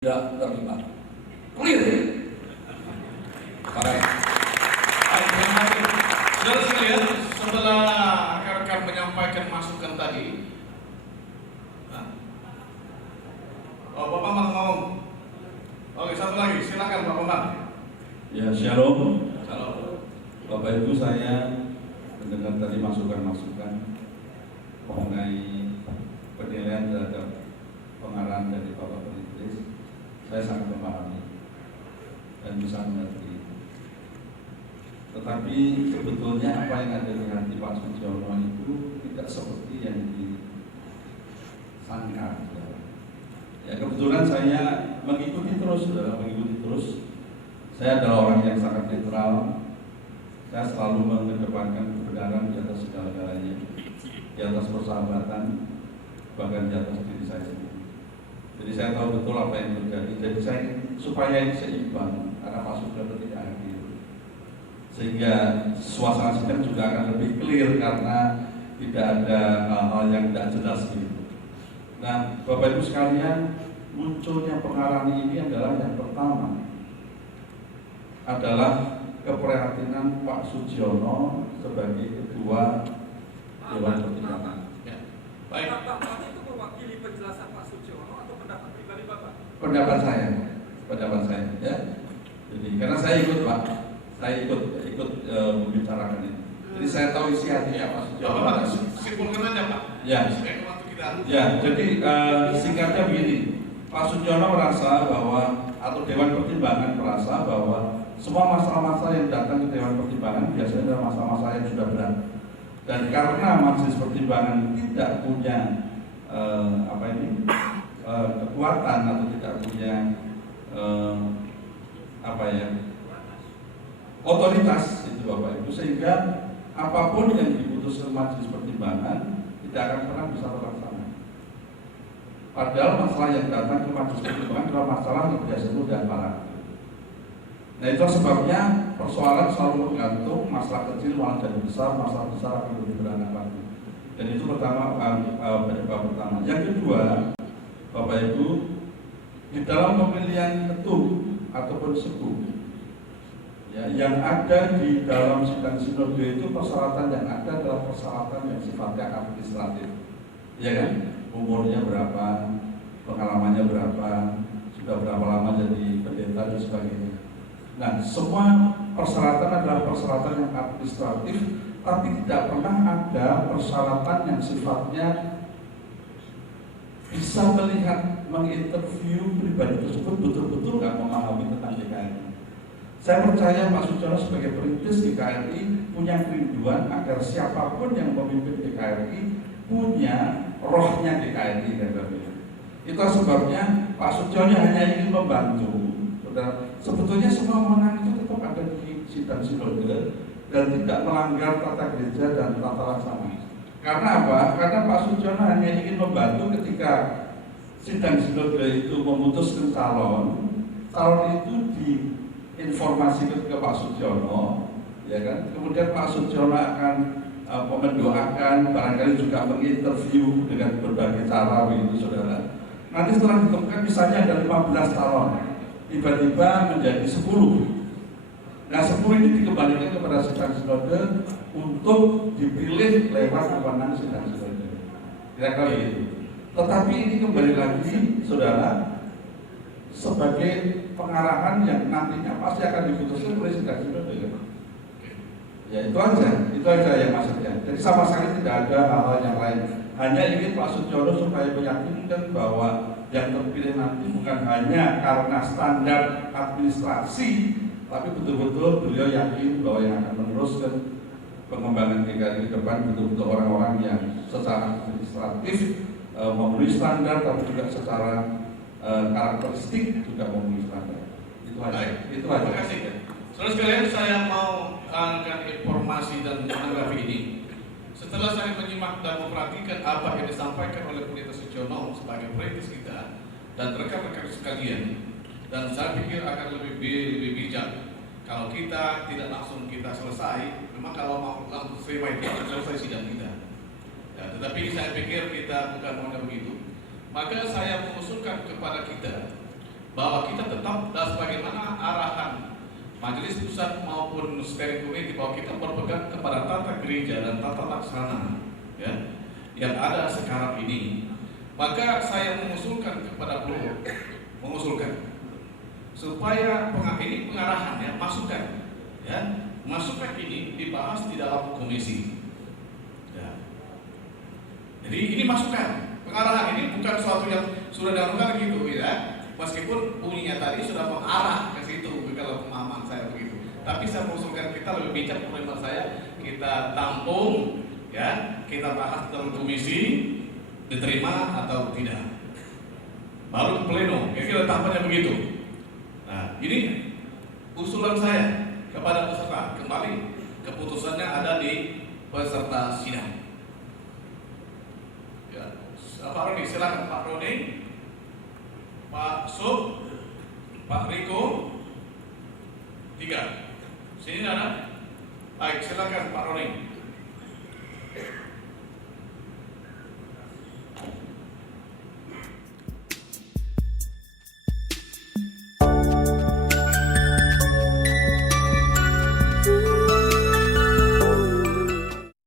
tidak terlibat. Clear? Baik. Terima kasih. Saudara sekalian, setelah rekan-rekan menyampaikan masukan tadi, Bapak mau. Oke, satu lagi, silakan Pak Bambang. Ya, shalom. Halo. Bapak Ibu, saya mendengar tadi masukan-masukan mengenai penilaian terhadap pengarahan dari Bapak Perintis. Saya sangat memahami dan bisa mengerti. Tetapi sebetulnya apa yang ada di hati Pak Sugiono itu tidak seperti yang disangka. Ya, kebetulan saya mengikuti terus. Saya adalah orang yang sangat netral. Saya selalu mengedepankan kebenaran di atas segala-galanya, di atas persahabatan, bahkan di atas diri saya sendiri. Jadi saya tahu betul apa yang terjadi. Jadi saya supaya ini seimbang, karena Pak Sugiono tidak hadir, sehingga suasana sidang juga akan lebih clear karena tidak ada hal-hal yang tidak jelas gitu. Nah, Bapak Ibu sekalian, munculnya pengarahan ini adalah yang pertama adalah keprihatinan Pak Sugiono sebagai ketua Dewan Pertimbangan. Ya. Baik. Bapak itu mewakili penjelasan Pak Sugiono atau pendapat pribadi Bapak? Pendapat saya, ya. Jadi karena saya ikut Pak, saya ikut membicarakan ini. Jadi saya tahu isi hatinya Pak Sugiono. Bapak simpulkan aja Pak. Ya. Supaya waktu kita. Ya, jadi singkatnya begini, Pak Sugiono merasa bahwa atau Dewan Pertimbangan merasa bahwa semua masalah-masalah yang datang ke Dewan Pertimbangan biasanya adalah masalah-masalah yang sudah berat. Dan karena Majelis Pertimbangan tidak punya kekuatan atau tidak punya otoritas itu Bapak Ibu, sehingga apapun yang diputuskan Majelis Pertimbangan tidak akan pernah bisa terlaksana. Padahal masalah yang datang ke Majelis Pertimbangan adalah masalah yang biasa mudah parah. Nah, itu sebabnya persoalan selalu bergantung masalah kecil malah jadi besar, masalah besar akan lebih beranak lagi. Dan itu pertama, penyebab pertama. Yang kedua, Bapak Ibu, di dalam pemilihan ketum ataupun sepuh, ya, yang ada di dalam sidang sinode itu persyaratan yang ada adalah persyaratan yang sifatnya administratif, ya kan? Umurnya berapa, pengalamannya berapa, sudah berapa lama jadi pendeta dan sebagainya. Nah, semua persyaratan adalah persyaratan yang administratif, tapi tidak pernah ada persyaratan yang sifatnya bisa melihat, menginterview pribadi tersebut betul-betul nggak memahami tentang GKRI. Saya percaya Pak Sugiono sebagai perintis GKRI punya kerinduan agar siapapun yang memimpin GKRI punya rohnya GKRI dan sebagainya. Itu sebabnya Pak Sugiono hanya ingin membantu. Sebetulnya semua wewenang itu tetap ada di sidang sinode dan tidak melanggar tata gereja dan tata laksana. Karena apa? Karena Pak Sugiono hanya ingin membantu ketika sidang sinode itu memutuskan calon itu diinformasikan ke Pak Sugiono, ya kan? Kemudian Pak Sugiono akan mendoakan, barangkali juga menginterview dengan berbagai cara begitu, saudara. Nanti setelah ditemukan misalnya ada 15 calon, tiba-tiba menjadi 10. Nah, 10 ini dikembalikan kepada sidang sinode untuk dipilih lewat wewenang sidang sinode. Kira-kira begitu. Tetapi ini kembali lagi, saudara, sebagai pengarahan yang nantinya pasti akan diputuskan oleh sidang sinode. Ya, itu aja yang maksudnya. Jadi sama sekali tidak ada hal-hal yang lain. Hanya ingin Pak Sugiono supaya meyakinkan bahwa yang terpilih nanti bukan hanya karena standar administrasi, tapi betul-betul beliau yakin bahwa yang akan meneruskan pengembangan GKRI ke depan betul-betul orang-orang yang secara administratif memenuhi standar, tapi juga secara karakteristik juga memenuhi standar. Itu aja. Terima kasih. Saudara sekalian, saya mau akan informasi dan menanggapi ini. Setelah saya menyimak dan memperhatikan apa yang disampaikan oleh Pendeta Sugiono sebagai perintis kita dan rekan-rekan sekalian, dan saya pikir akan lebih bijak kalau kita tidak langsung kita selesai. Memang kalau mau langsung terima itu selesai sidang kita. Ya, tetapi saya pikir kita bukan maunya begitu. Maka saya mengusulkan kepada kita bahwa kita tetap dan sebagaimana arahan Majelis Pusat maupun Steering Committee bahwa kita berpegang kepada tata gereja dan tata laksana ya, yang ada sekarang ini. Maka saya mengusulkan kepada Bulog, supaya ini pengarahan ya, masukan ini dibahas di dalam komisi. Ya. Jadi ini masukan, pengarahan ini bukan sesuatu yang sudah dilakukan gitu ya. Meskipun bunyinya tadi sudah mengarah ke situ kalau pemahaman saya begitu. Tapi saya mengusulkan kita lebih bijak menurut saya, kita tampung ya, kita bahas dalam komisi, diterima atau tidak. Baru ke pleno, kira-kira tahapannya begitu. Nah, ini usulan saya kepada peserta. Kembali keputusannya ada di peserta sidang. Ya, Pak Roni, silakan Pak Roni, Pak Sub, Pak Riko, 3. Sini ada. Baik, silakan Pak Roni.